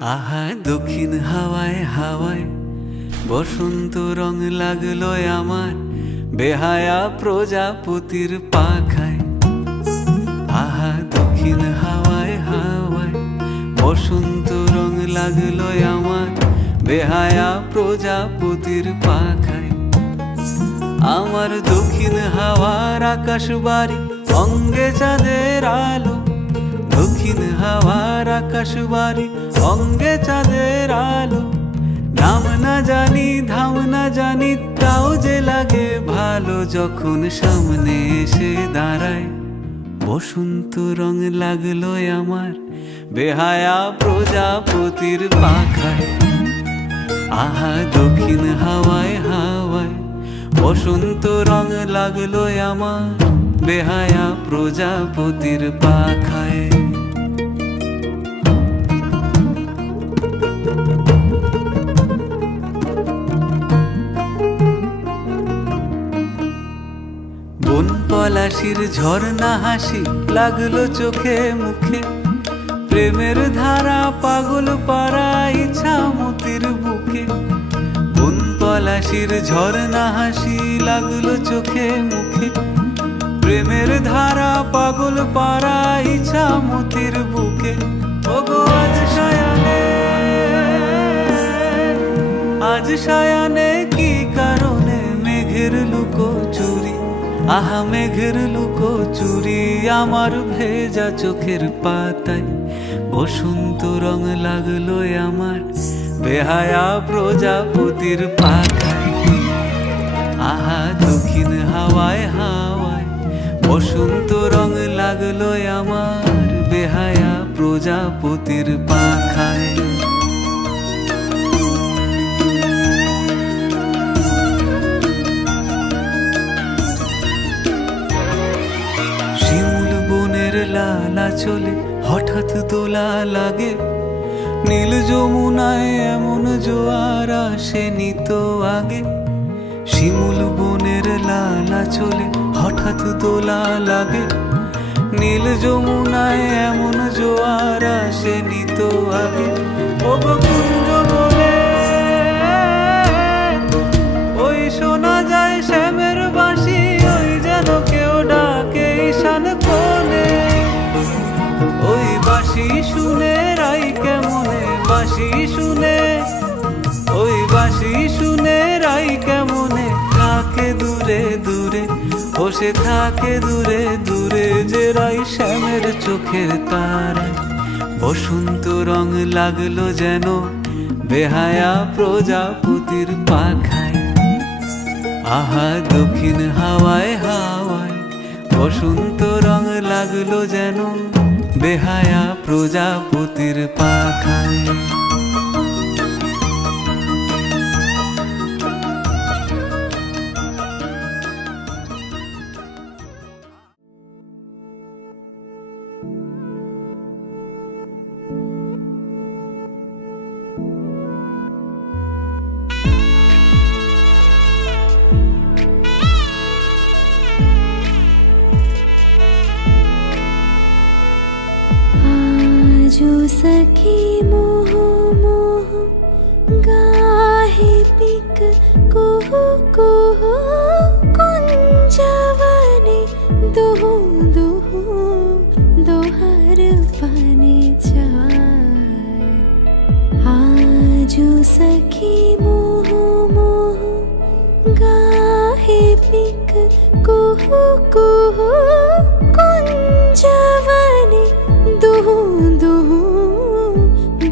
আহা দক্ষিণ হাওয়ায় হাওয়ায় বসন্ত রং লাগলো আমার বেহায়া প্রজাপতির পাখায়। আহা দক্ষিণ হাওয়ায় হাওয়ায় বসন্ত রং লাগলো আমার বেহায়া প্রজাপতির পাখায়। আমার দক্ষিণ হাওয়ার আকাশ বাড়ি অঙ্গে চাঁদের আলো, দক্ষিণ হাওয়ার আকাশ বাড়ি অঙ্গে চাঁদের আলো। নাম না জানি ধাম না জানি তাও যে লাগে ভালো যখন সামনে এসে দাঁড়ায়। বসন্ত রং লাগলো আমার বেহায়া প্রজাপতির পাখায়। আহা দক্ষিণ হাওয়ায় হাওয়ায় বসন্ত রং লাগলো আমার বেহায়া প্রজাপতির পাখায়। বন পলাশির ঝর্ণা হাসি লাগলো চোখে মুখে, প্রেমের ধারা পাগল পাড়া ইচ্ছা মতির বুকে। বন পলাশির ঝর্ণা হাসি লাগলো চোখে মুখে, প্রেমের ধারা পাগল পাড়া ইচ্ছা মতির বুকে। ওগো আজ সায়ানে, আজ সায়ানে কি কারণে মেঘের লুকোচুরি, আহা মেঘের লুকোচুরি আমার ভেজা চোখের পাতায়। বসন্ত রং লাগলো আমার বেহায়া প্রজাপতির পাখায়। আহা দক্ষিণ হাওয়ায় হাওয়ায় বসন্ত রং লাগলো আমার বেহায়া প্রজাপতির পাখায়। শিমুল বনের লালা চলে হঠাৎ দোলা লাগে, নীল যমুনায় এমন জোয়ার আসেনি তো আগে। শিমুল বনের লালা চলে হঠাৎ দোলা লাগে, নীল যমুনায় এমন জোয়ার আসেনি তো আগে। ওগো কুঞ্জ বলে ওই শোনা যায় শ্যামের বাঁশি, ওই যেন কেউ ডাকে ঈশান কোণে। ওই বাঁশি শুনে রাই কেমনে, বাঁশি শুনে, ওই বাঁশি শুনে রাই কেমনে থাকে দূরে দূরে। ও সে থাকে দূরে দূরে যে রাই শ্যামের চোখের তারায়। বসন্ত রং লাগলো যেন বেহায়া প্রজাপতির পাখায়। আহা দক্ষিণ হাওয়ায় হাওয়ায় বসন্ত রং লাগলো যেন বেহায়া প্রজাপতির পাখায়। जो सखी मोह मोह गाहे पिक कुहु कुहु कुंजवने दुहु दुहु दोहर पाने चाय। आजो सखी मोह मोह गाहे पिक कुहु कुहु कुंजवने दुहु दुहु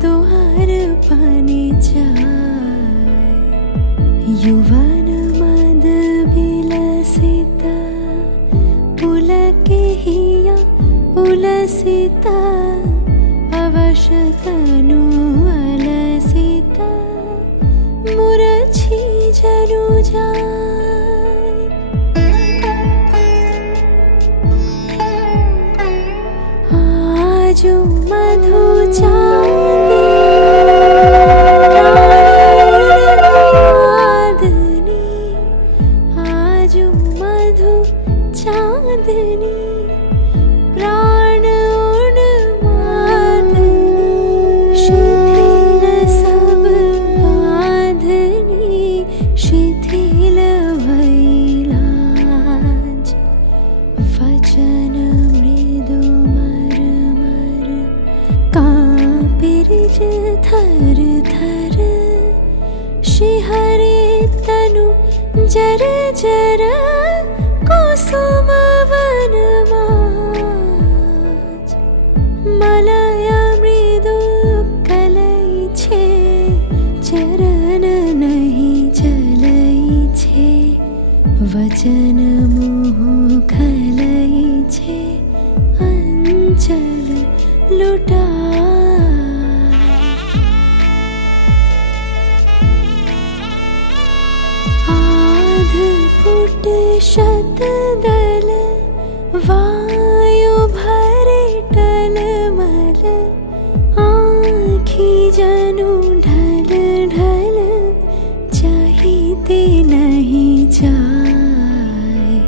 दोहर पाने चाय। युवन मद विलसिता पुलके हिया उलसिता, अवश तनु अलसिता मुरझी जनु जाय। आजो मधु चांदनी आजो मधु चांदनी प्राण उड़ मादनी शिथिल गिरिज थर थर शिहरे तनु जर जर कुसुम वन माज मलया मृदु कलई छे चरण नहीं चलई छे वचन मोह खलई छे अंचल लुटा आध फुट शतदल वायु भरे टलमल आँखी जनु ढल ढल चाहते नहीं जाए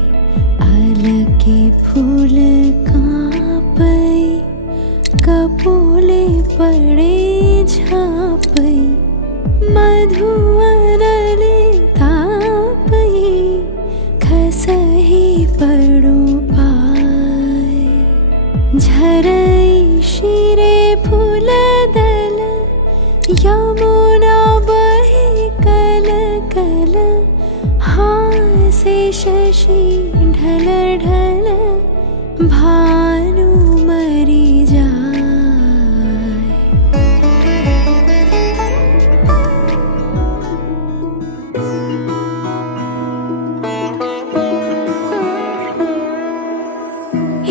अलके फूल कांपई कपोले पड़े झापई मधुवनले तापई खसही पड़ो पाए झरई शिरे फूल दल यमुना बहे कल कल हासे शशि ढल ढल भानु मरी जाए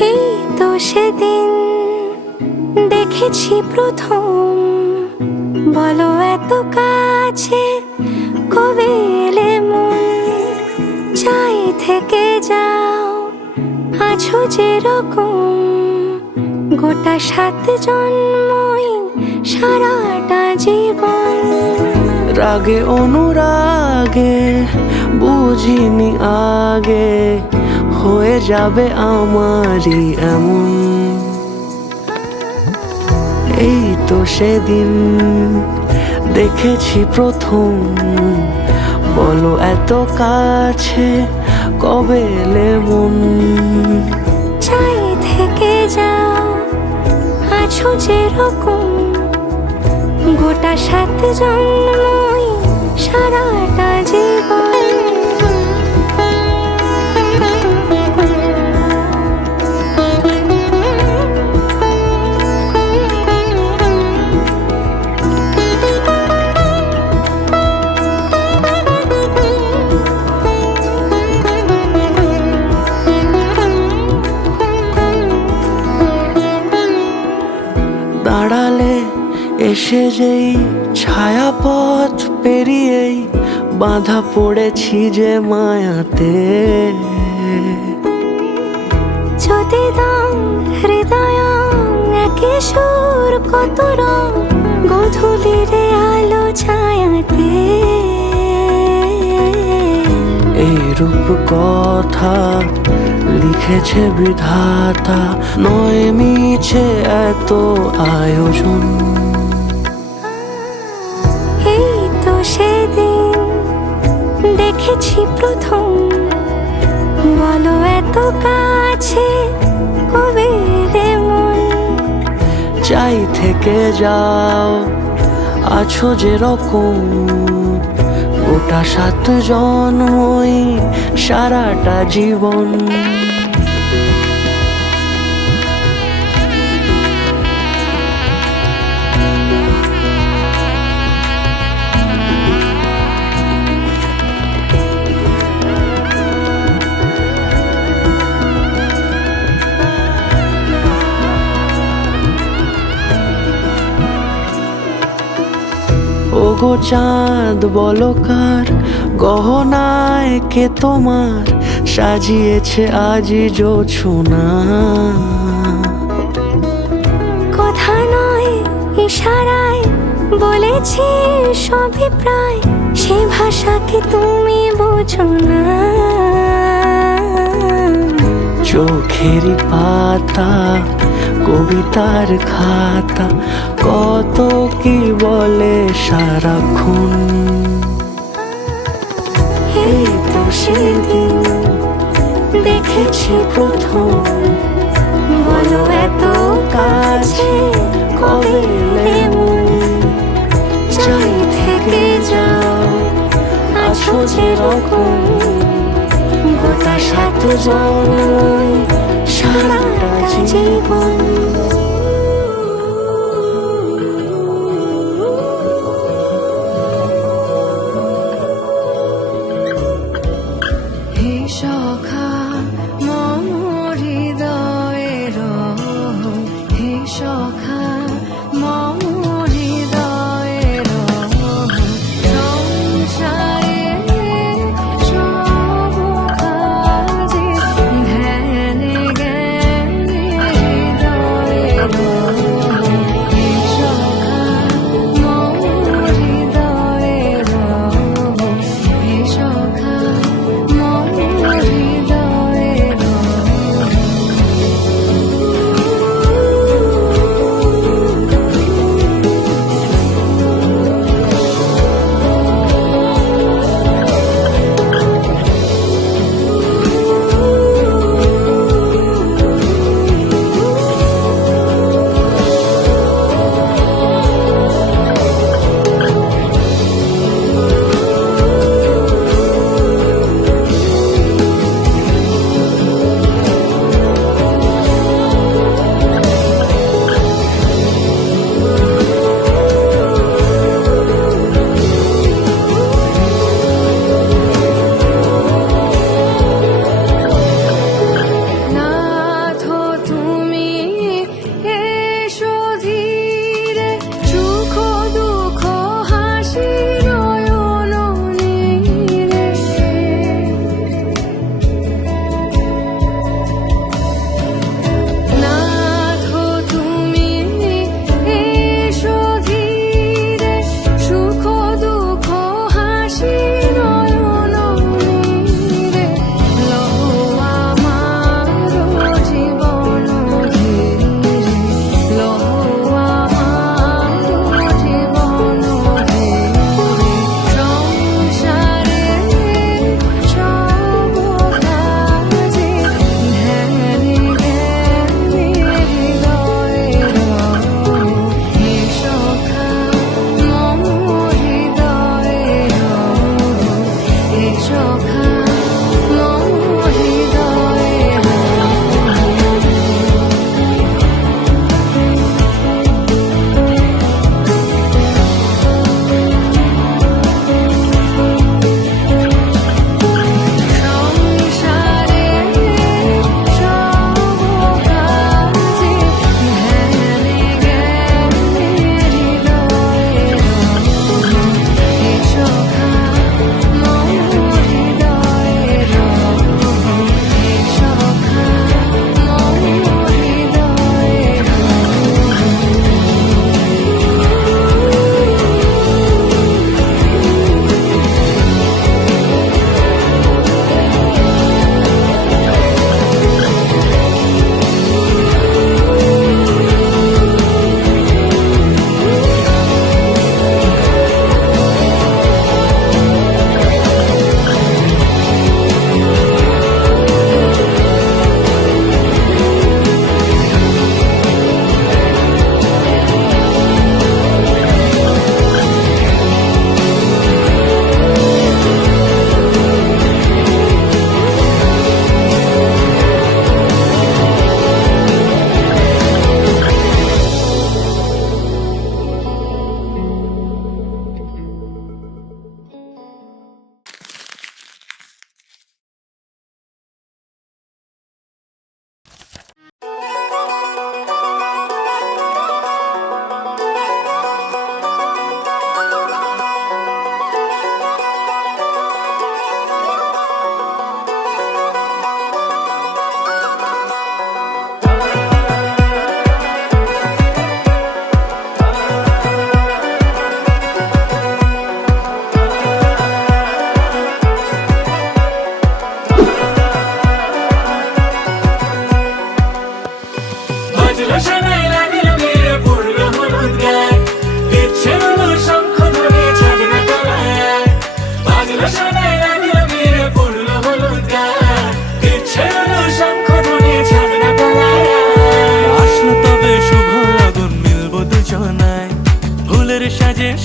এই তো সেদিন দেখেছি প্রথম বলো এত কাছে কবে এলে মন চাই থেকে যাও আছো যেরকম গোটা 7 জন্মই সারাটা জীবন রাগে অনুরাগে বুঝিনি আগে হয়ে যাবে আমারই এমন এই তো সেদিন দেখেছি প্রথম বলো এত কাছে কবে এলে মন চাই থেকে যাও আছো যেরকম গোটা 7 জন্মই সারাটা জীবন দাঁড়ালে এসে যেই ছায়াপথ পেরিয়েই বাঁধা পড়েছি যে মায়াতে যদি দাও হৃদয় একে সুর কত রং গধূলিরে আলো ছায়াতে এই রূপ কথা লিখেছে বিধাতা নয় মিছে এত আয়োজন এই তো সেদিন দেখেছি প্রথম বলো এত কাছে কবে এলে মন চাই থেকে যাও আছো যেরকম গোটা 7 জন্মই সারাটা জীবন ওগো চাঁদ বলো কার গহনায় কে তোমার সাজিয়েছে আজি জোছনা কথা নয় ইশারায় বলেছি সবই প্রায় সে ভাষাকে তুমি বোঝো না চোখেরই পাতা কবিতার খাতা কত কি বলে সারাক্ষণ এই তো সেদিন দেখেছি প্রথম বলো এত কাছে কবে এলে মন আছো যেরকম, গোটা 7 জন্মই সারাটা জীবন। হে সখা মম হৃদয়ের, হে সখা মম হৃদয়ের, সংসারে সব কাজে ধ্যানে জ্ঞানে হৃদয়ের, হে সখা মম হৃদয়ের, হে সখা মম হৃদয়ের। নাথ তুমি এসো ধীরে, সুখ দুঃখ হাসি নয়ন নীরে। নাথ তুমি এসো ধীরে, সুখ দুঃখ হাসি নয়ন নীরে। লহো আমার জীবন ধীরে, লহো আমার জীবন ধীরে। সংসারে সব কাজে ধ্যানে জ্ঞানে হৃদয়ের, হে সখা মম হৃদয়ের, হে সখা মম হৃদয়ের। সংসারে সব কাজে ধ্যানে জ্ঞানে হৃদয়ের, হে সখা মম হৃদয়ের, হে সখা মম হৃদয়ের।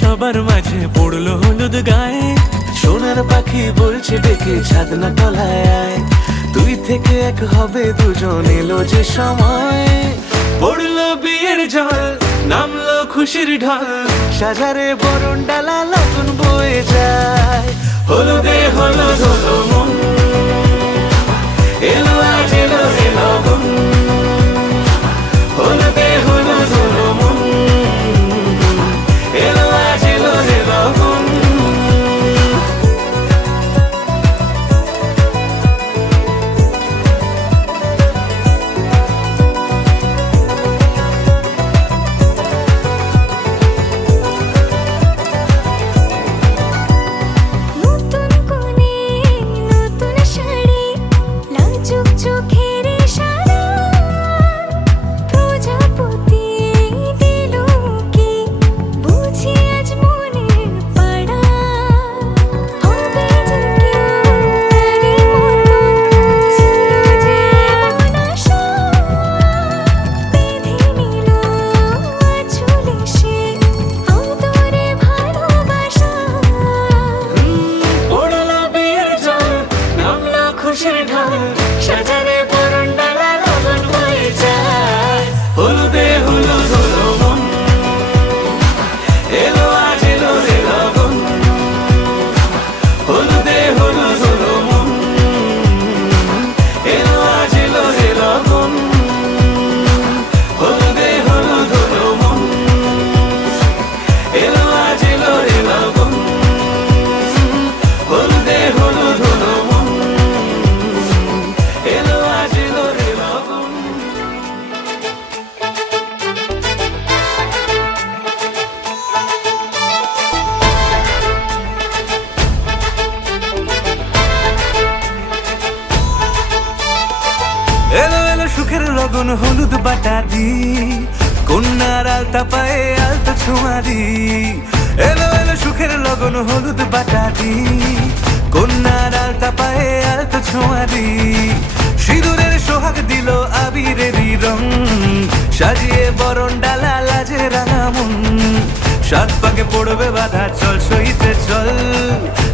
সবার মাঝে পড়লো হলুদ গায়ে, সোনার পাখি বলছে ডেকে ছাদনা তলায় আয়, দুই থেকে এক হবে দুজন, এলো যে সময়। পড়লো বিয়ের জল, নামলো খুশির ঢল, সাজারে বরণ ডালা লগন বয়ে যায়। হলুদে হলুদ হলো মন, এলো আজ এলো রে লগন। হলুদে হলুদ হলো মন, এলো আজ এলো রে লগন। নতুন কোণে নতুন শাড়ি, লাজুক চোখের ইশারা, প্রজাপতি দিল কি বুঝি আজ মনের পাড়া। হবে যে কেউ তারই মতন, ছিল যে এমন আশা, বেঁধে নিল আঁচলে সে আদরে ভালোবাসা। পড়লো বিয়ের জল, নামলো খুশির ঢল, সাজারে বরণ ডালা লগন বয়ে যায়। হলুদে হলুদ হলো মন, এলো আজ এলো রে লগন। হলুদে হলুদ হলো মন, এলো আজ এলো রে লগন। হলুদে হলুদ হলো মন, এলো আজ এলো রে লগন। হলুদে হলুদ হলো মন, এলো আজ এলো রে লগন। এলো এলো সুখের লগন, হলুদ বাটা দি, কন্যার আলতা পায়ে আলতা ছোঁয়া দি। এলো এলো সুখের লগন, হলুদ বাটা দি, কন্যার আলতা পায়ে আলতা ছোঁয়া দি। সিঁদুরের সোহাগ দিল আবিরেরই রং, সাজিয়ে বরণ ডালা লাজে রাঙা মন। সাত পাকে পড়বে বাধা, চল সইতে চল,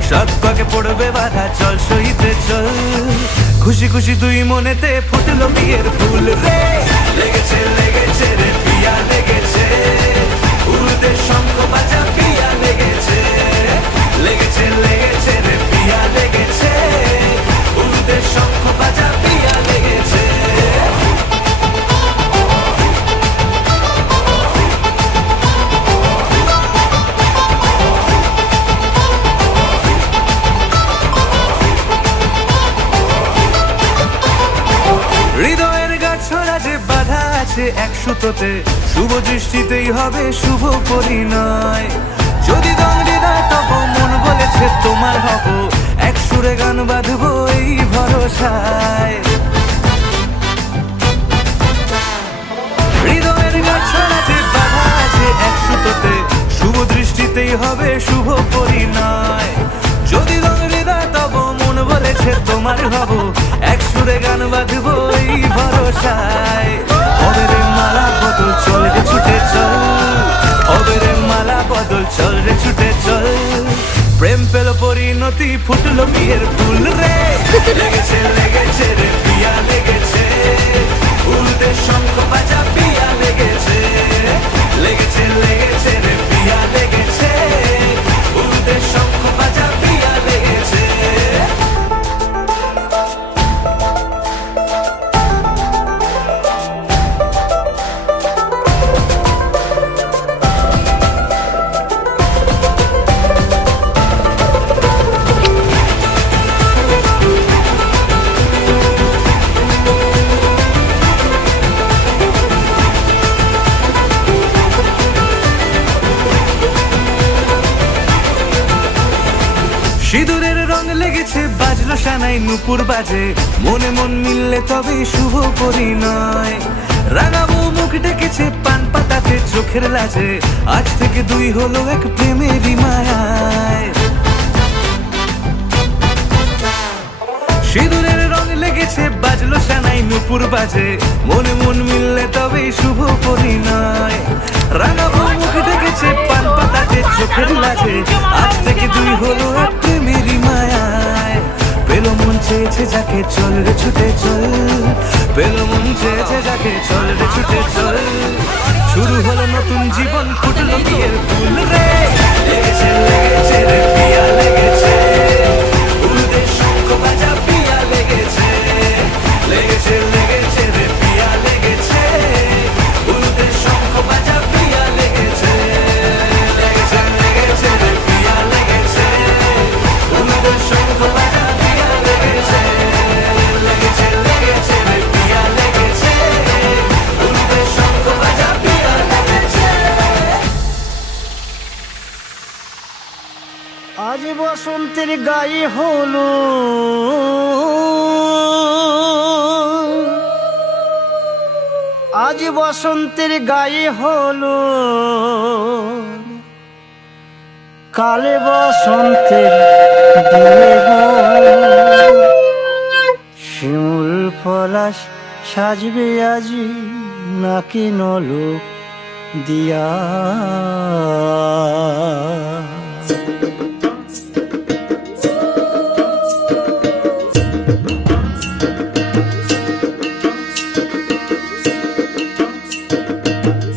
সাত পাকে পড়বে বাধা, চল সইতে চল। খুশি খুশি দুই মনেতে ফুটলো বিয়ের ফুল রে, লেগেছে লেগেছে রে পিয়া লেগেছে, উরুদের শঙ্খ বাজা পিয়া লেগেছে। লেগেছে লেগেছে রে পিয়া লেগেছে, উরুদের শঙ্খ বাজা পিয়া লেগেছে। হৃদয়ের গাছড়া যে বাধা আছে এক সুতোতে, শুভ দৃষ্টিতেই হবে শুভ পরিণয়। যদি দণ্ডি দেয় তব মন বলেছে তোমার হব, এক সুরে গান বাঁধবো এই ভরসায়। হৃদয়ের গাছড়া যে বাধা আছে এক সুতোতে, শুভ দৃষ্টিতেই হবে শুভ পরিণয়। যদি দণ্ডি দেয় তব মন বলেছে তোমার হব, এক সুরে গান বাঁধবো এই ভরসায়। হবে রে মালা বদল, চল রে ছুটে চল, হবে রে মালা বদল, চল রে ছুটে চল। প্রেম পেল পরিণতি, ফুটলো বিয়ের ফুল রে, লেগেছে লেগেছে রে পিয়া লেগেছে, উরুদের শঙ্খ বাজা পিয়া লেগেছে। লেগেছে লেগেছে রে পিয়া লেগেছে, উরুদের শঙ্খ বাজা পিয়া লেগেছে। সিঁদুরের রং লেগেছে, বাজলো সানাই নুপুর বাজে, মনে মন মিললে তবে শুভ পরিণয়। রাঙাবো মুখ ডেকেছে পান পাতাতে চোখের লাজে, আজ থেকে দুই হলো এক প্রেমেরই মায়ায়। সিঁদুরের রং লেগেছে, বাজলো সানাই নুপুর বাজে, মনে মন মিললে তবে শুভ পরিণয়। রাঙাবো মুখ ডেকেছে পান পাতাতে চোখের লাজে, আজ থেকে দুই হলো এক প্রেমেরই পেয়েছে যাকে চল রে ছুটে চল, পেল মন চেয়েছে যাকে চল রে ছুটে চল। শুরু হলো নতুন জীবন, ফুটলো বিয়ের ফুল রে, লেগেছে লেগেছে রে পিয়া লেগেছে, উলুদের শঙ্খ বাজা পিয়া লেগেছে, লেগেছে লেগেছে রে পিয়া লেগেছে, উলুদের শঙ্খ বাজা পিয়া লেগেছে, লেগেছে লেগেছে রে পিয়া লেগেছে, উলুদের শঙ্খ বাজা পিয়া লেগেছে, লেগেছে লেগেছে রে পিয়া লেগেছে, উলুদের শঙ্খ বাজা পিয়া লেগেছে। আজ বসন্তের গায়ে হলো আজ বসন্তের গায়ে হলো, কালে বসন্তের দুয়ে গো, শিমুল পলাশ সাজবে আজি নাকি নলক দিয়া।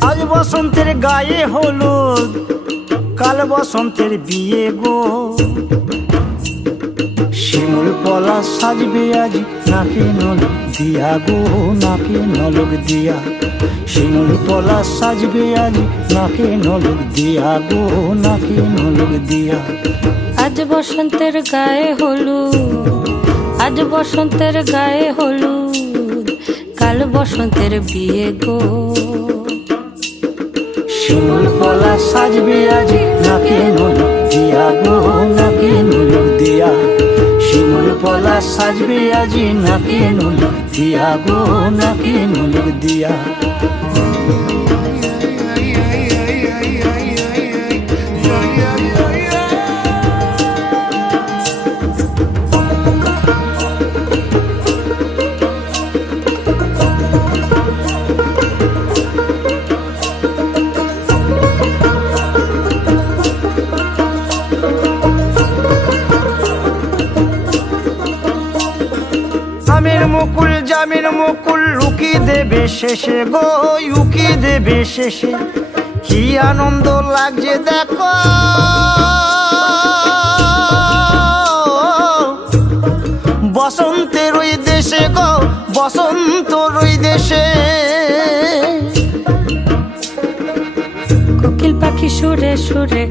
আজ বসন্তের গায়ে হলুদ, কাল বসন্তের বিয়ে গো, শিমুল পলাশ সাজবে আজ নাকে নলক দিয়া গো, নাকে নলক দিয়া, শিমুল পলাশ সাজবে আজ নাকে নলক দিয়া গো, নাকে নলক দিয়া। আজ বসন্তের গায়ে হলুদ, আজ বসন্তের গায়ে হলুদ, কাল বসন্তের বিয়ে গো, শিমুল পলাশ সাজবে আজ নাকে নলক দিয়া গো, নাকে নলক দিয়া, শিমুল পলাশ সাজবে আজ নাকে নলক দিয়া গো, নাকে নলক দিয়া। আমের মুকুল জামের মুকুল লুকি দেবে শেষে গো, উকি দেবে শেষে, কি আনন্দ লাগছে দেখো, বসন্তের ওই দেশে গো, বসন্তর ওই দেশে। কোকিল পাখি সুরে সুরে,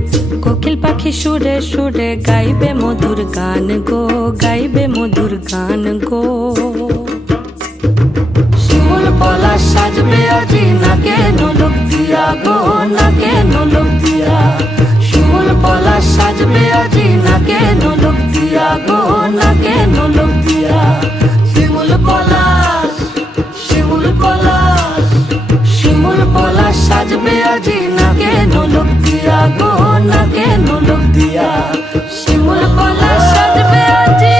কোকিল পাখি সুরে সুরে, গাইবে মধুর গান গো, গাইবে মধুর গান গো। শিমুল পলাশ সাজবে আজি নাকে নলক দিয়া গো, নাকে নলক দিয়া, শিমুল পলাশ সাজবে আজি নাকে নলক দিয়া গো, নাকে নলক দিয়া। শিমুল পলাশ, শিমুল পলাশ, শিমুল পলাশ সাজবে আজি নাকে নলক দিয়া গো, নাকে নলক দিয়া, শিমুল পলাশ সাজবে আজি,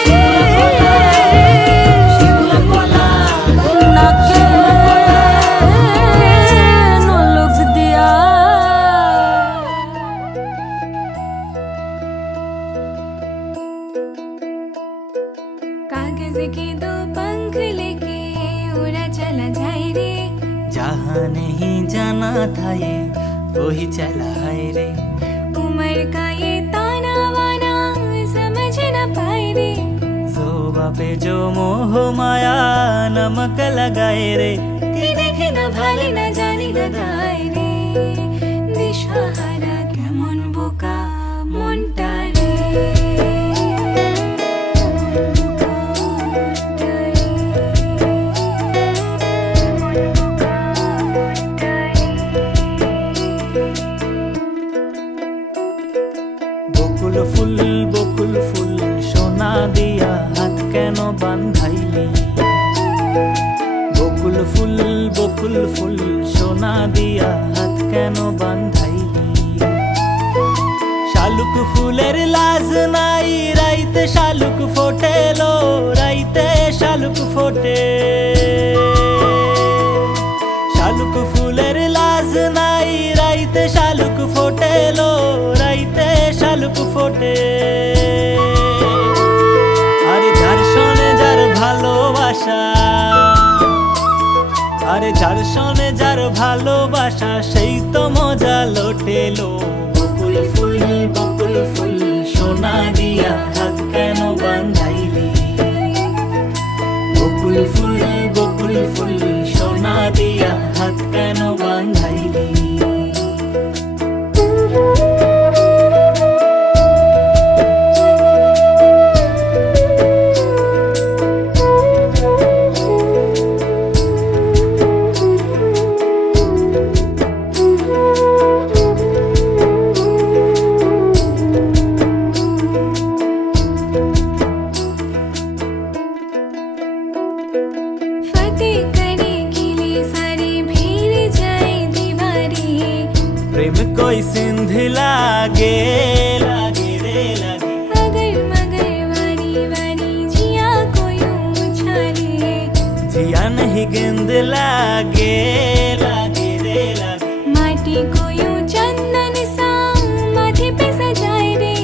শিমুল পলাশ নাকে নলক দিয়া। कागज के दो पंख लेके उड़ा चला जाए रे, जहाँ नहीं जाना था ये वही चला है रे, उम्र का ये ताना वाना समझ न पाए रे, जोबा पे जो मोह माया नमक लगाए रे, कि देखे न भाले न जाने न दाए रे, दिशाहारा केमन बोका মনটা রে, বকুল ফুল সোনা দিয়া হাত কেন বান্ধাইলি, বকুল ফুল সোনা দিয়া হাত কেন বান্ধাইলি, শালুক ফুলের লাজ নাই রাইতে শালুক ফোটেলো, রাইতে শালুক ফোটে, শালুক ফুলের লাজ নাই রাইতে শালুক ফোটেলো, রাইতে শালুক ফোটে। আসা সেই তো মজা লোটেলো। বকুল ফুল সোনা দিয়া হাত কেন বান্ধাইলি? বকুল ফুল সোনা দিয়া হাত কেন বান্ধাইলি? फतेह करे के लिए सारी भीड़ जाए दीवारी प्रेम कोई सिंध लागे लागे रे लागे। अगर मगर वारी वारी जिया कोई उछाले जिया नहीं गेंद लागे लागे रे लागे। माटी को यूं चंदन सा माथे पे सजाए रे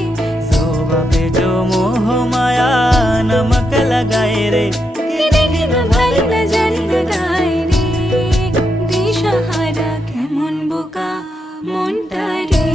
शोभा पे जो मोह माया नमक लगाए रे। कि देखे ना भाली ना जानी ना गाए रे दिशाहारा केमन बोका মনটা রে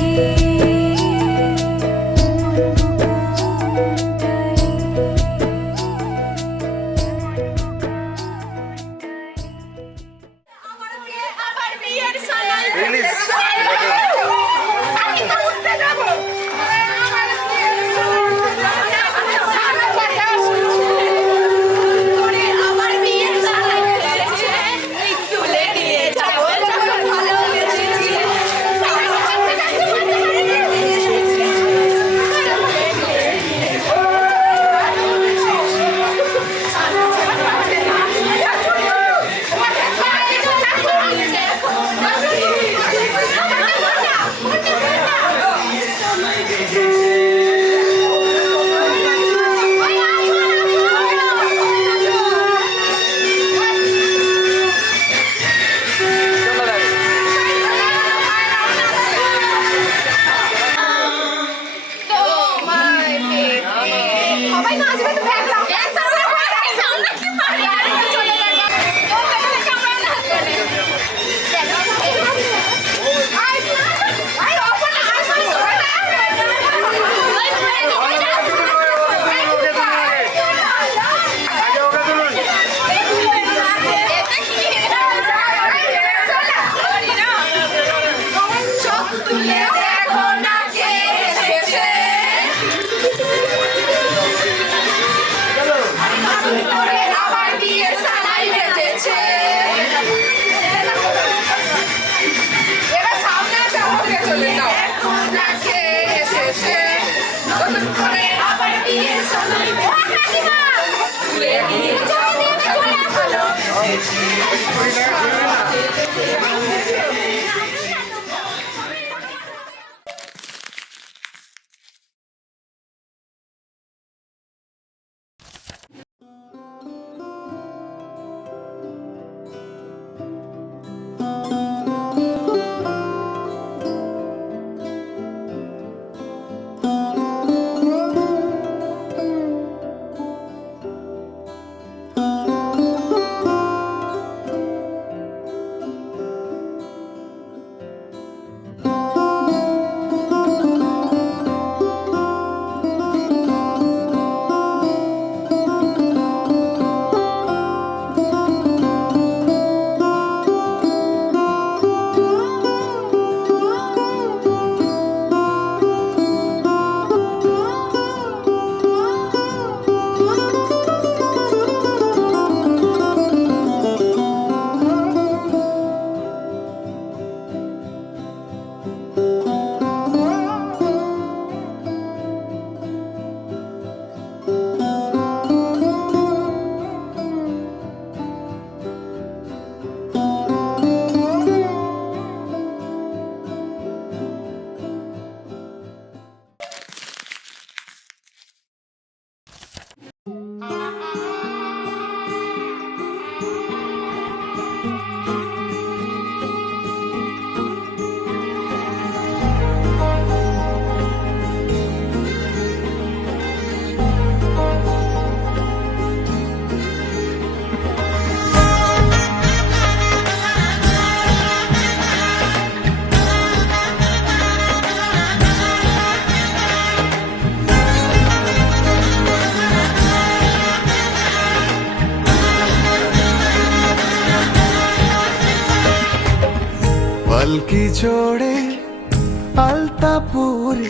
চড়ে আলতাপুরে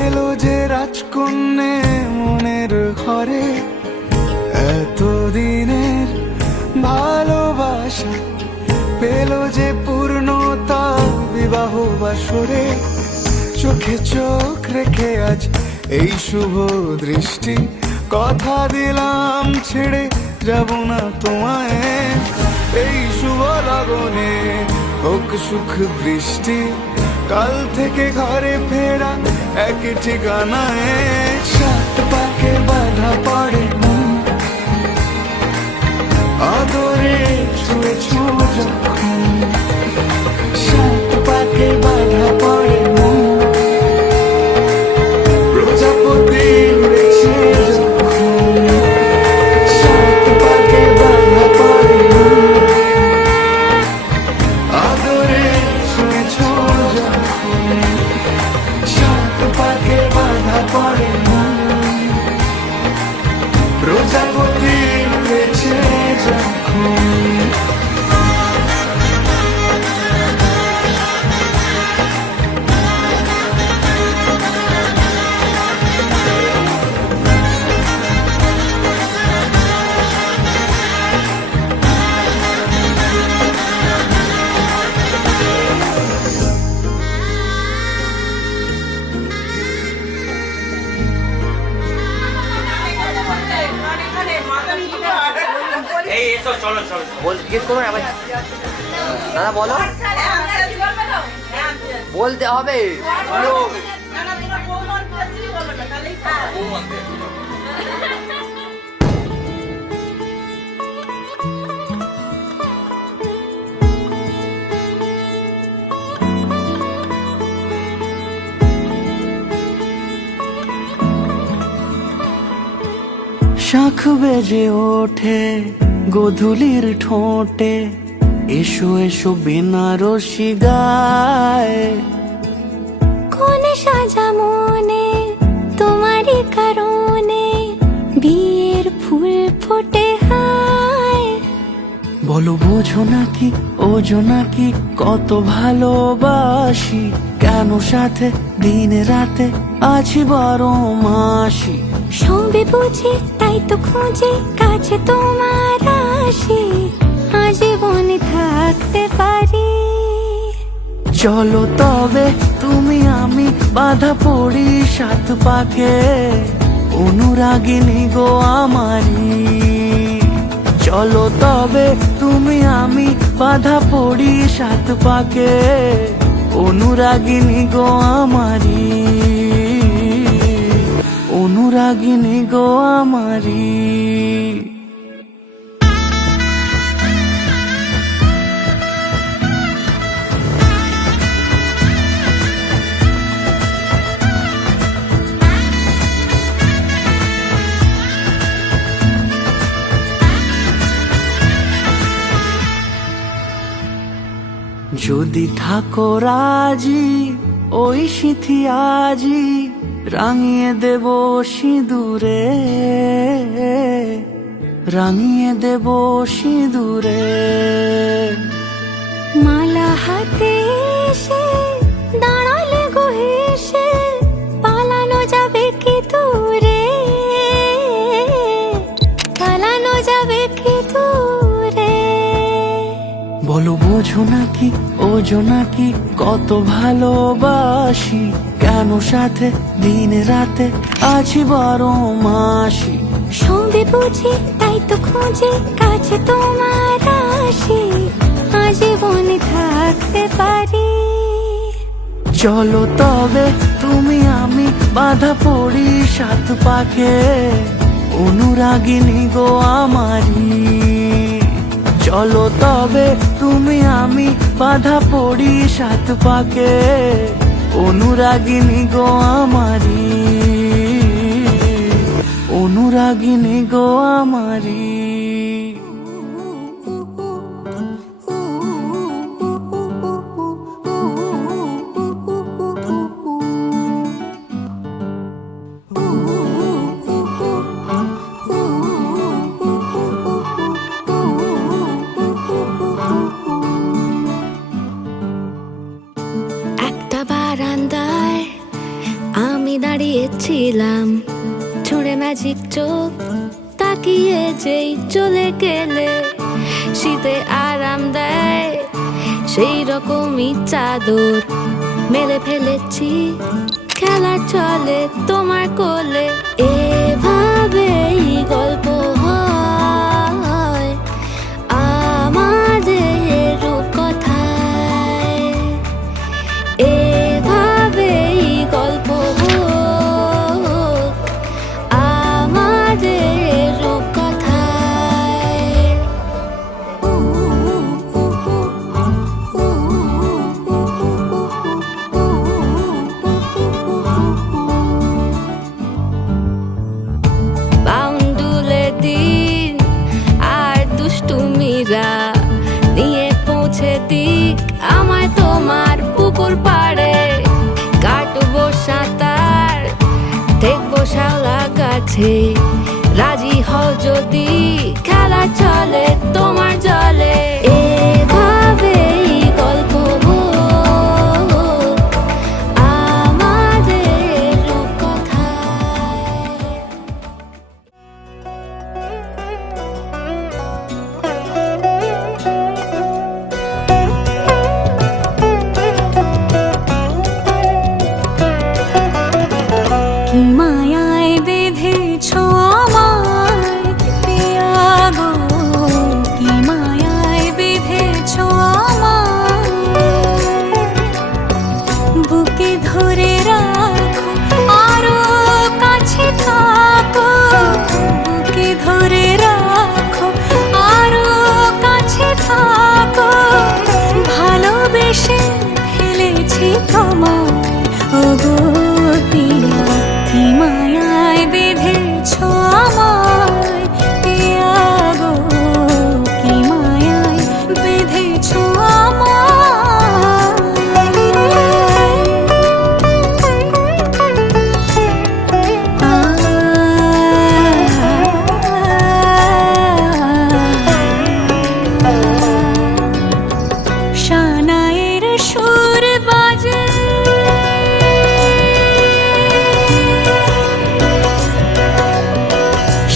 এলো যে রাজকন্যে মনের ঘরে। এতদিনের ভালোবাসা পেল যে পূর্ণতা বিবাহ বাসরে। চোখে চোখ রেখে আজ এই শুভ দৃষ্টি, কথা দিলাম ছেড়ে যাব না তোমায়। এই শুভ লগনে হোক সুখ বৃষ্টি, কাল থেকে ঘরে ফেরা এক ঠিকানায়। সাত পাকে বাধা পড়ে মন, আদরে ছুঁয়েছ যখন। সাত পাকে বাধা পড়ে মন, প্রজাপতি উড়েছে যখন। সাত পাকে বাধা পড়ে মন, আদরে ছুঁয়েছ যখন। সাত পাকে বাধা পড়ে মন, প্রজাপতি উড়েছে যখন। এই এসো, চলো চলো। বল, জিজ্ঞেস করুন আবার। দাদা বলো, বলতে হবে। বলো। শাখ বেজে ওঠে গোধূলির ঠোঁটে, এসো এসো বেনারসি গায়। কোন সাজা মনে তোমারই কারণে বিয়ের ফুল ফোটে হায়। বলো বোঝো নাকি ওজো নাকি কত ভালোবাসি, কেন সাথে দিন রাতে আছি 12 মাসি। সবে বুঝি তাই তো খুঁজে কাছে তোমার আসি, আজীবনে থাকতে পারি। চলো তবে তুমি আমি বাধা পড়ি সাত পাকে, অনুরাগিনী গো আমারি। চলো তবে তুমি আমি বাধা পড়ি সাত পাকে, অনুরাগিনী গো আমারি। অনুরাগিনী গো আমারি। যদি থাকো রাজি ওই সিঁথি আজি, রাঙিয়ে দেব সিঁদুরে, রাঙিয়ে দেব সিঁদুরে। মালা হাতে এসে দাঁড়ালে গো হেসে, পালানো যাবে কি দূরে, পালানো যাবে কি দূরে। বলো বোঝো নাকি ওজো নাকি কত ভালোবাসি, কেন সাথে দিন রাতে আছি 12 মাসি। সবে বুঝি তাই তো খুঁজে কাছে তোমার আসি, আজীবনে থাকতে পারি। চলো তবে তুমি আমি বাধা পড়ি সাত পাকে, অনুরাগিনী গো আমারি। চলো তবে তুমি আমি বাধা পড়ি সাত পাকে, অনুরাগিনী গো আমারি। অনুরাগিনী গো আমারি। গেছিলাম ছুঁড়ে ম্যাজিক চোখ তাকিয়ে যেই চলে গেলে শীতে আরাম দেয় সেই রকমই চাদর মেলে ফেলেছি খেলার চলে তোমার কোলে এভাবেই গল্প হয় আমাদের রূপকথায় এভাবেই গল্প হোক আমাদের রূপকথায় বাউন্ডুলে দিন আর দুষ্টুমিরা নিয়ে পৌঁছে দিক আমায় তোমার পুকুর পাড়ে কাটবো সাঁতার দেখবো শাওলা গাছে রাজি হও যদি খেলা চলে তোমার জলে এভাবেই গল্প হোক আমাদের রূপকথায় কি মায়ায় বেঁধেছ আমায় পিয়া গো কি মায়ায় বেঁধেছ আমায় বুকে ধরে রাখো আরো কাছে থাকো বুকে ধরে রাখো আরো কাছে থাকো ভালোবেসে ফেলেছি তোমায় ওগো পিয়া কি মায়ায় বেঁধেছ আমায় পিয়া গো কি মায়ায় বেঁধেছ শানায়ের সুর বাজে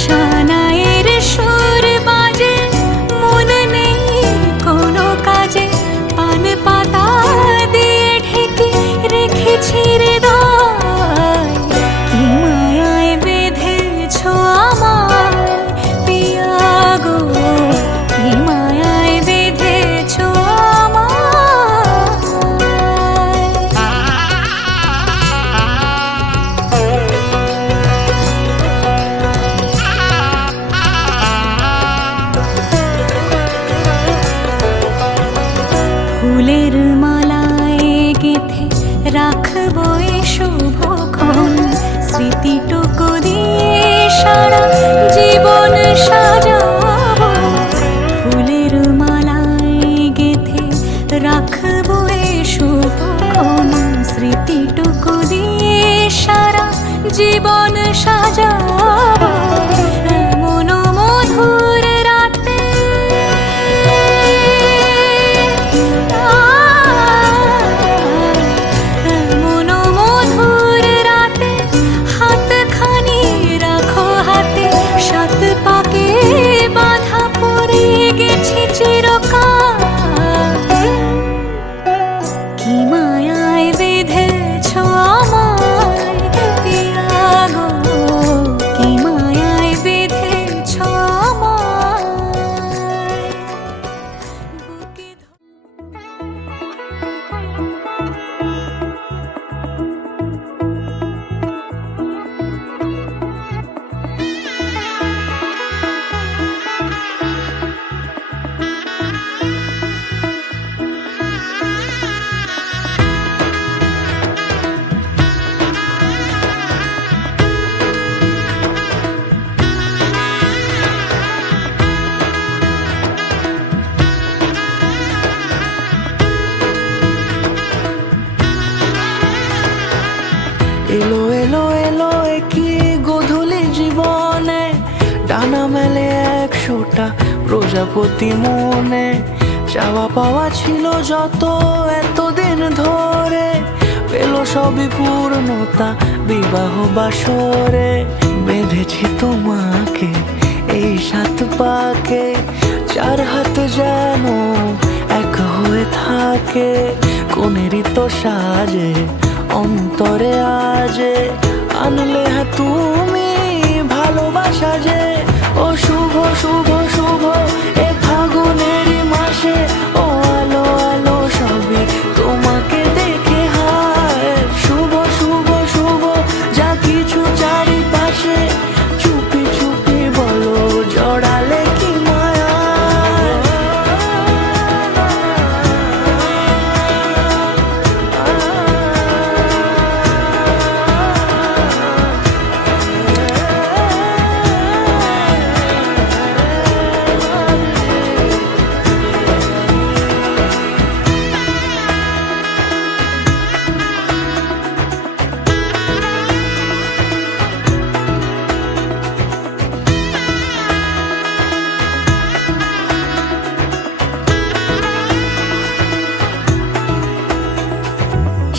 শানায়ের সুর বাজে মন নেই কোনো কাজে পান পাতা দিয়ে ঢেকে রেখেছি হৃদয় কি মায়ায় বেঁধেছ আমায় পিয়া গো কি মায়ায় বেঁধেছ ফুলের মালায় গেঁথে রাখবো এ শুভক্ষণ স্মৃতিটুকু দিয়ে সারা জীবন সাজাবো ফুলের মালায় গেঁথে রাখবো এ শুভক্ষণ স্মৃতিটুকু দিয়ে সারা জীবন সাজাবো এমন মধুর রাতে এমন মধুর রাতে হাতখানি রাখো হাতে সাত পাকে বাঁধা পড়ে গেছি চিরকাল কি মায়ায় বেঁধেছ আমায় পিয়া গো কি মায়ায় বেঁধেছ আমায় বুকে এলো এলো এলো কি গোধূলি জীবনে ডানা মেলে 100টা প্রজাপতি মনে চাওয়া পাওয়া ছিল যত এতদিন ধরে পেলো সবই পূর্ণতা বিবাহ বাসরে বেঁধেছি তোমাকে এই 7 পাকে, 4 হাত যেন এক হয়ে থাকে। কোনেরই তো সাজে অন্তরে আজে আনলে হ্যাঁ তুমি ভালোবাসা যে। ও শুভ শুভ শুভ এ ফাগুনেরই মাসে, ও আলো আলো সবই তোমাকে দেখে হায়। শুভ শুভ শুভ যা কিছু চারিপাশে, চুপি চুপি বলো জড়ালে কি মায়া।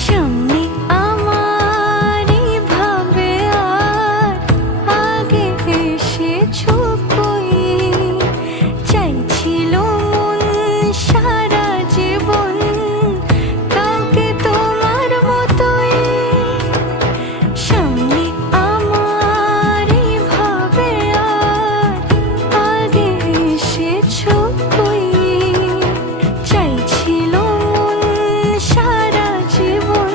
সামনে আমার ভাবে আর আগে এসেছো কই, চাইছিল মন সারা জীবন কাউকে তোমার মতোই। সামনে আমার ভাবে আর আগে এসেছো কই, চাইছিল মন সারা জীবন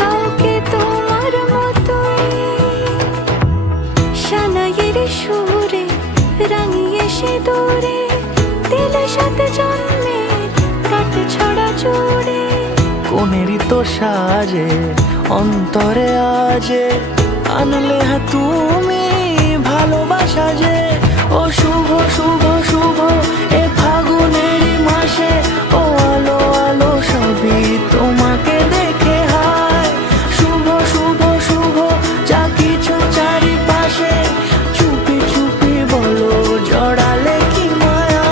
কাউকে তোমার মতোই। সানাইয়ের সুরে রাঙিয়ে সে দূরে দিলে 7 জন্মের কাট ছড়া জুড়ে। কোনেরই তো সাজে অন্তরে আজে আনলে হ্যাঁ তুমি ভালোবাসা যে। ও শুভ শুভ শুভ এ ফাগুনেরই মাসে, ও আলো আলো সবই তোমাকে দেখে হায়। শুভ শুভ শুভ যা কিছু চারিপাশে, চুপি চুপি বলো জড়ালে কি মায়া।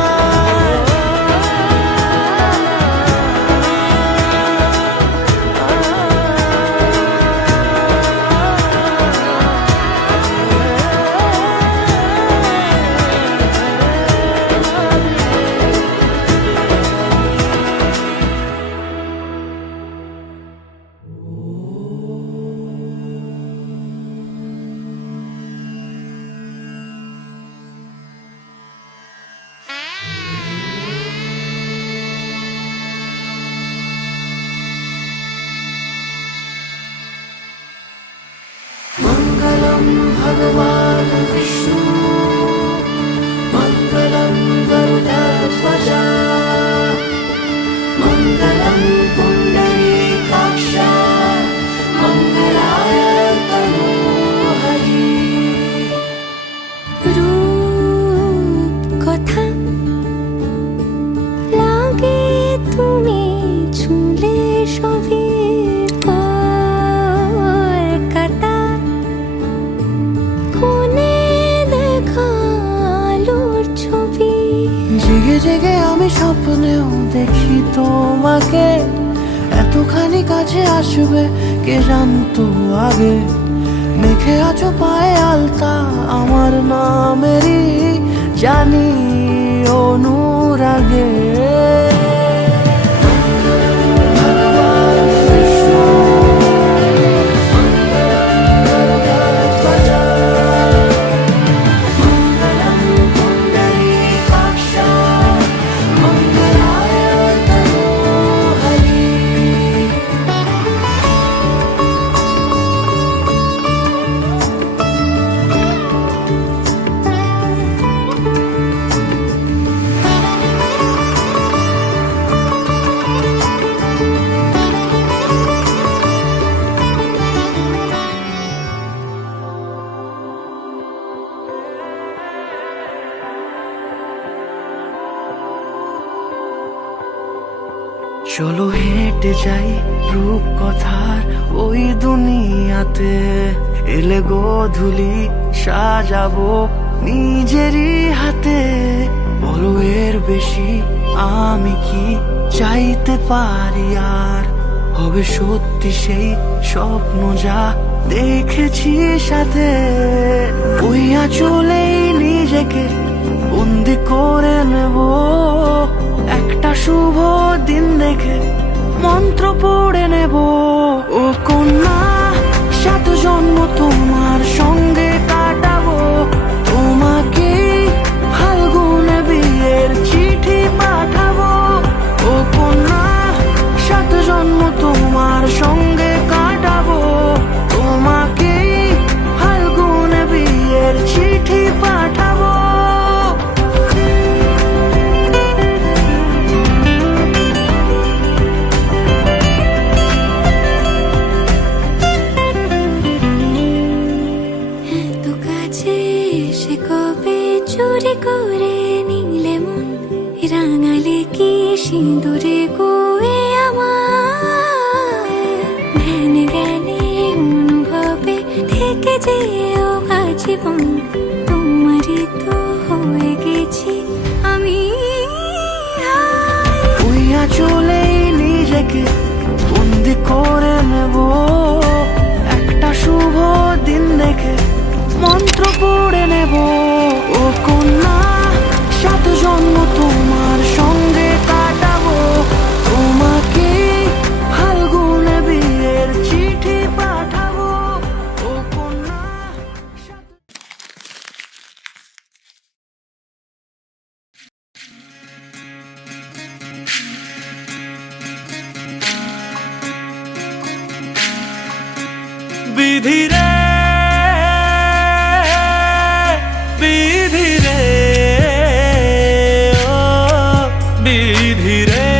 मङ्गलं भगवान् विष्णु मङ्गलं गरुडध्वजा मङ्गलं पुण्डरीकाक्ष मङ्गलाय तनोहरि। রূপ কথা লাগে তুমি ছুলে সবই কলকাতা, কোনে দেখা আলোর ছবি। জেগে জেগে আমি স্বপ্নেও দেখি তোমাকে, এতখানি কাছে আসবে কে জানতো আগে। মেখে আছো পায়ে আলতা আমার নামেরই, জানি অনুরাগে। চলো হেঁটে যাই রূপকথার ওই দুনিয়াতে, এলে গোধূলি সাজাবো নিজেরই হাতে। বলো এর বেশি আমি কি চাইতে পারি আর, হবে সত্যি সেই স্বপ্ন যা দেখেছি সাথে। ওই আঁচলেই নিজেকে বন্দি করে নেব, একটা শুভ দিন দেখে মন্ত্র পড়ে নেব। ও কন্যা, 7 জন্ম তোমার সঙ্গে কাটাবো, তোমাকে ফাল্গুনে বিয়ের চিঠি পাঠাবো। ও কন্যা, 7 জন্ম তোমার সঙ্গে কাটাবো, তোমাকে ফাল্গুনে বিয়ের চিঠি পাঠাবো। তো কাছে সে কবে চুরি করে নিলে মন, রাঙালে কি সিঁদুরে গোয়ে আমার। ধ্যান জ্ঞানে অনুভবে থেকে যেও আজীবন, তোমারই তো হয়ে গেছি আমি। ওই আঁচলেই নিজেকে বন্দি করে নেব, একটা শুভ দিন দেখে মন্ত্র পড়ে নেব। ও কন্যা, 7 জন্ম তোমার সঙ্গে কাটাবো, তোমাকে ফাল্গুনে বিয়ের চিঠি পাঠাবো। ও কন্যা, বিধি রে, বিধি রে, ও বিধি রে,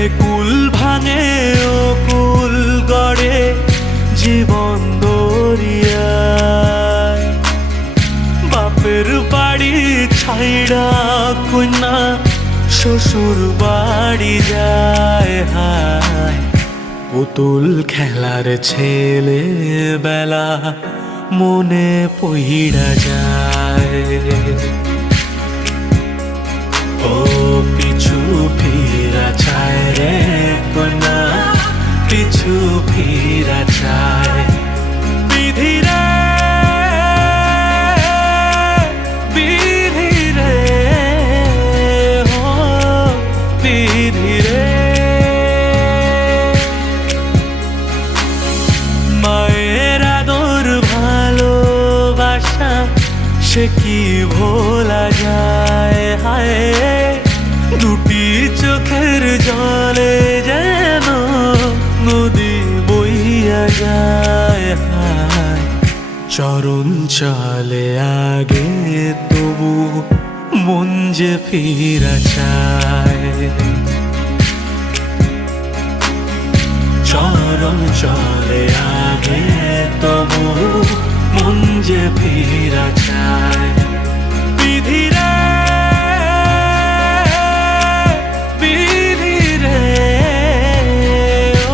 এ কুল ভাঙে ও কুল গড়ে জীবন দরিয়ায়। বাপের বাড়ি ছাইড়া কন্যা শ্বশুর বাড়ি যায়, হায় পুতুল খেলার ছেলে বেলা মনে পইড়া যায়। ও পিছু ফিরা চায় রে কন্যা, পিছু ফিরা চায়। বিধি রে, বিধি রে, ও বিধি রে। মায়ের আদর ভালোবাসা সে কি ভোলা যায়, হায় দুটি চোখের জলে যেন নদী বইয়া যায়, হায় চরণ চলে আগে তবু মন যে ফিরা চায়। চরণ চলে আগে তবু মন যে ফিরা চায়। বিধি রে, বিধি রে,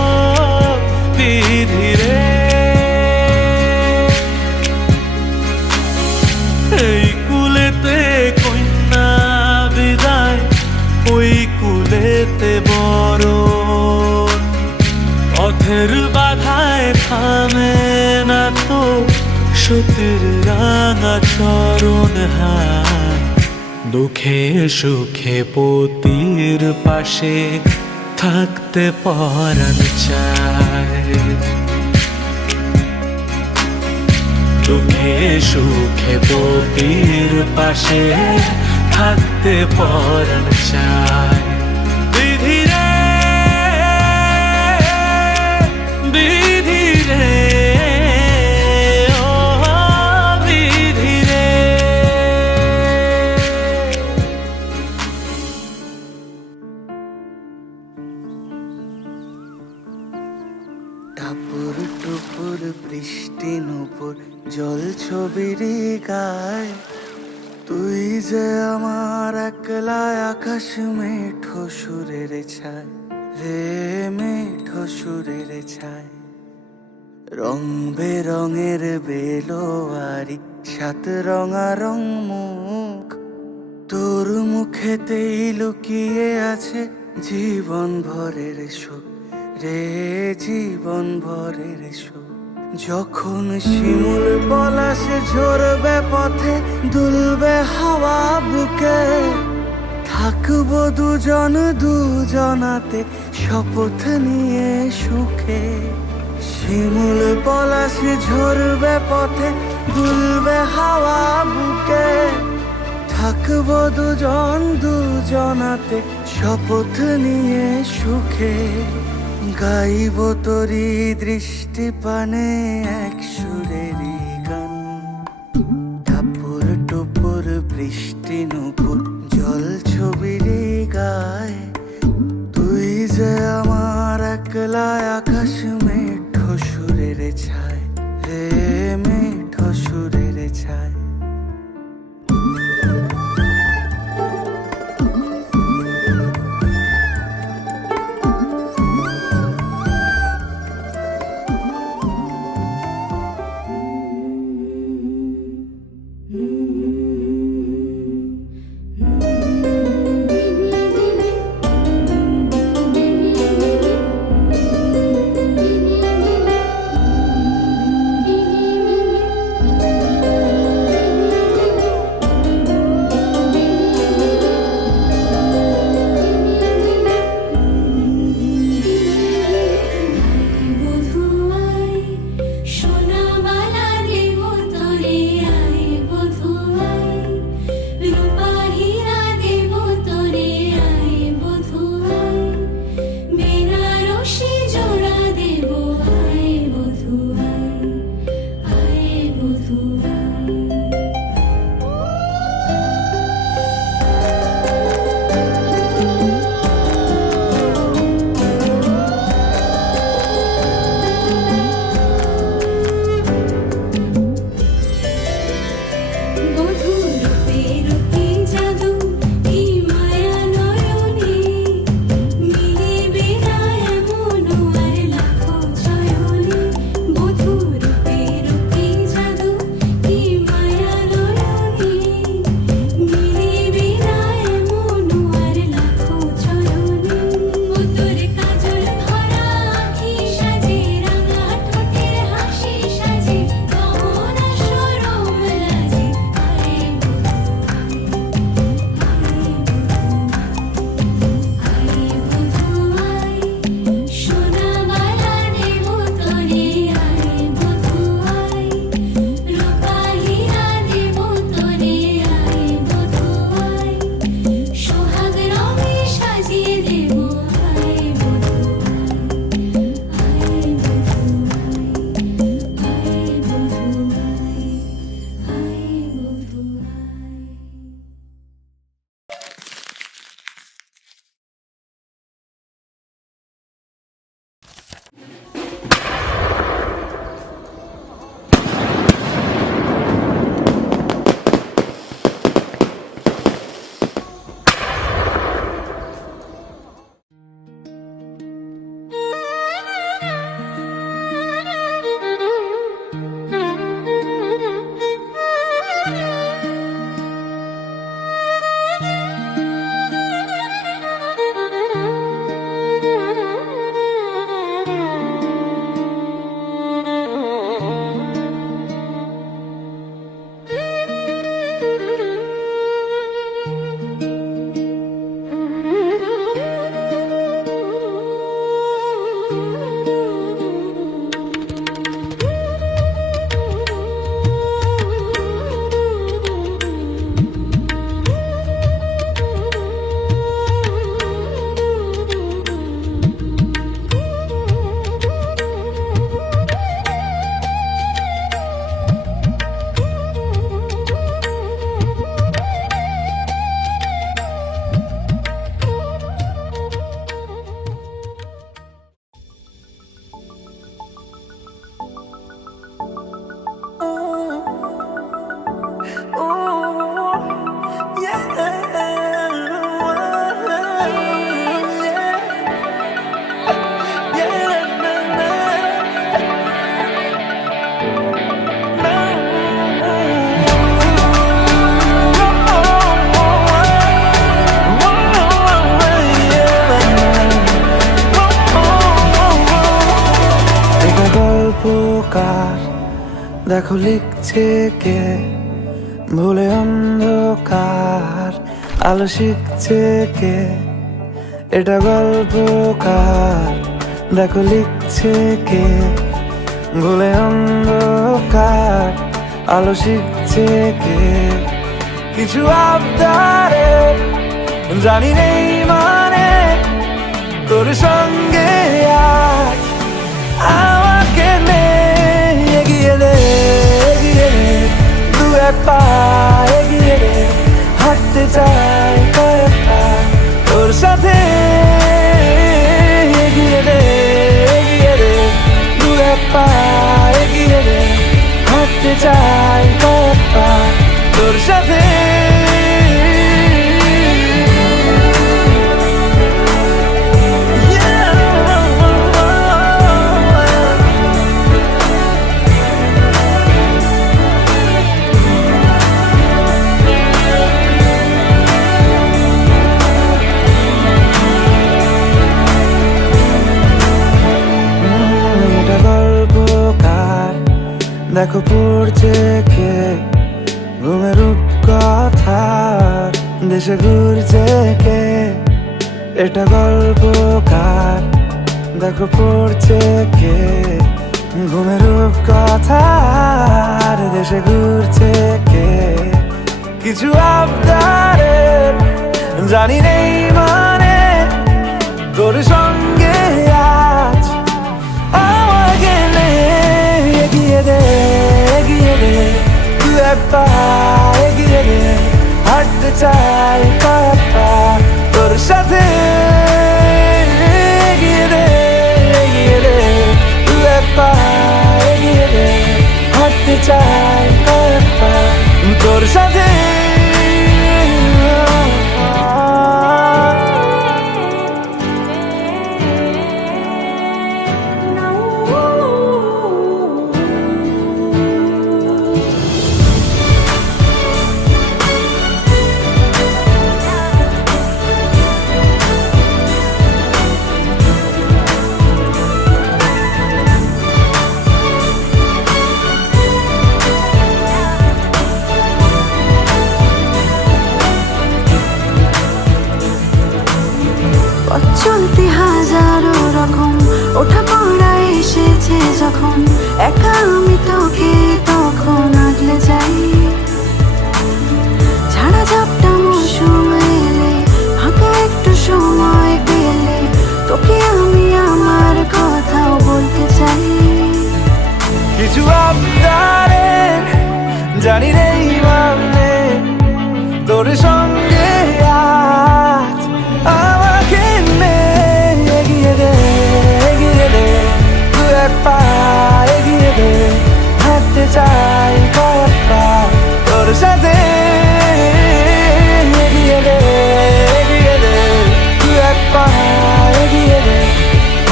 ও বিধি রে, এই কুলেতে কন্যা বিদায়, ওই কুলেতে বড় পথের বাধায় থামে না তো সতীর রাঙা চরণ, হায় দুঃখে সুখে পতির পাশে থাকতে পরাণ চায়। দুঃখে সুখে পতির পাশে থাকতে পরাণ চায়। বিধি রে, বিধি রে, ও বিধি রে। টাপুর টুপুর বৃষ্টি নুপুর জল ছবির গায়, তুই যে আমার একলা আকাশ মেঠো সুরের ছায় রে, মেঠো সুরের ছায়। রং বেরঙের বেলোয়ারি 7 রঙা রং মুখ, তোর মুখেতেই লুকিয়ে আছে জীবন ভরের সুখ রে, জীবন ভরের সুখ। যখন শিমুল পলাশে ঝরবে পথে, দুলবে হাওয়া বুকে, থাকবো দুজন দুজনাতে শপথ নিয়ে সুখে। শিমুল পলাশে ঝরবে পথে, দুলবে হাওয়া বুকে, থাকবো দুজন দুজনাতে শপথ নিয়ে সুখে। গাইব তোরি দৃষ্টি পানে এক সুরেরই গান, টাপুর টুপুর বৃষ্টি নুপুর জল ছবিরই গায়। তুই যে আমার একলা আকাশ মেঠো সুরের ছায় রে, মেঠো সুরের ছায়। কার, দেখো লিখছে কে ভুলে অন্ধকার, আলো শিখছে কে, এটা গল্পকার, দেখো লিখছে কে ভুলে অন্ধকার, আলো শিখছে কে। কিছু আবদারে জানি নেই মানে তোর সঙ্গে আজ আমাকে নে এগিয়ে দে, এগিয়ে দে দু এক পা এগিয়ে দে, হাঁটতে চাই কয়েক পা তোর সাথে, এগিয়ে দে, এগিয়ে দে দু এক পা এগিয়ে দে, হাঁটতে চাই কয়েক পা তোর সাথে। দেখো পড়ছে কে ঘুমের রূপকথার, দেশে ঘুরছে কে, এটা গল্পকার, দেখো পড়ছে কে ঘুমের রূপকথার, দেশে ঘুরছে কে। কিছু আবদারে জানি নেই মানে তোর সঙ্গে আজ আমাকে নে এগিয়ে দে, এগিয়ে দে দু এক পা এগিয়ে দে, হাঁটতে চাই কয়েক পা তোর সাথে, এগিয়ে দে, এগিয়ে দে দু এক পা এগিয়ে দে, হাঁটতে চাই কয়েক পা তোর সাথে। চলতে হাজারো রকম ওঠা পড়া এসেছে যখন, একা আমি তোকে তখন আগলে যাই, ঝাড়া ঝাপটা মৌসুম এলে ফাঁকা একটু সময় পেলে তোকে আমি আমার কথাও বলতে চাই। কিছু আবদারে জানি নেই মানে তোর সঙ্গে আজ আমাকে নে এগিয়ে দে, এগিয়ে দে দু এক পা এগিয়ে দে, হাঁটতে চাই কয়েক পা তোর সাথে, এগিয়ে দে, এগিয়ে দে দু এক পা এগিয়ে দে,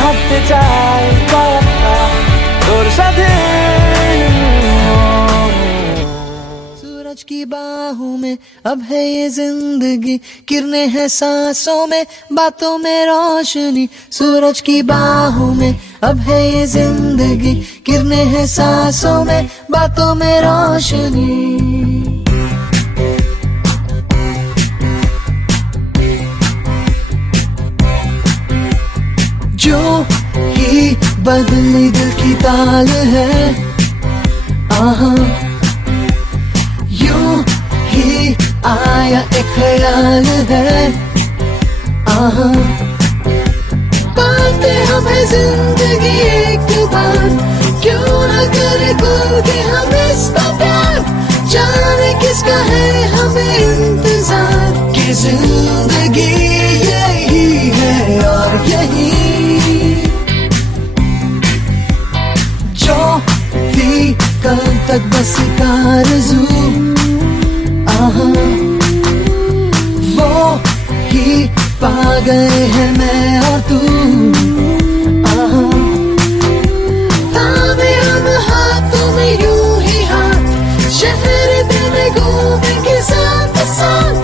হাঁটতে চাই কয়েক পা তোর সাথে। सूरज की बाहों में अब है ये जिंदगी, किरणें हैं सांसों में बातों में रोशनी, सूरज की बाहों में अब है ये जिंदगी, किरणें हैं सांसों में बातों में रोशनी। जो ही बदली दिल की ताल है, आहा यूं ही आया एक ख्याल है, आहा पाते हमें जिंदगी एक बार, क्यों न करे खुल के हम इसका प्यार, जाने किसका है हमें इंतजार, कि जिंदगी यही है और यही जो थी कल तक बस एक आरज़ू, आहा वो ही पा गए हैं मैं और तू, आहा थामे हम हाथों में यूं ही हाथ, शहर दिन घूमेंगे साथ साथ,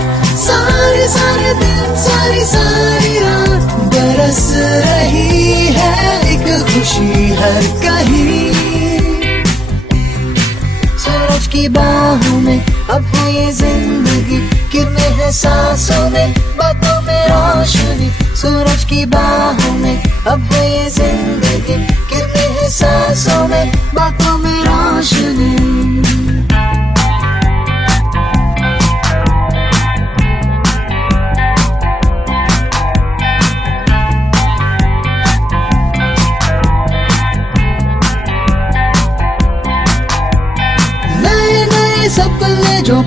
सारे सारे दिन सारी सारी रात, बरस रही है एक खुशी हर कहीं। अब है ये जिंदगी किरने हैं सांसों में, बातों में रोशनी सूरज की बाहों में। अब है ये जिंदगी किरने हैं सांसों में, बातों में रोशनी। सपने जो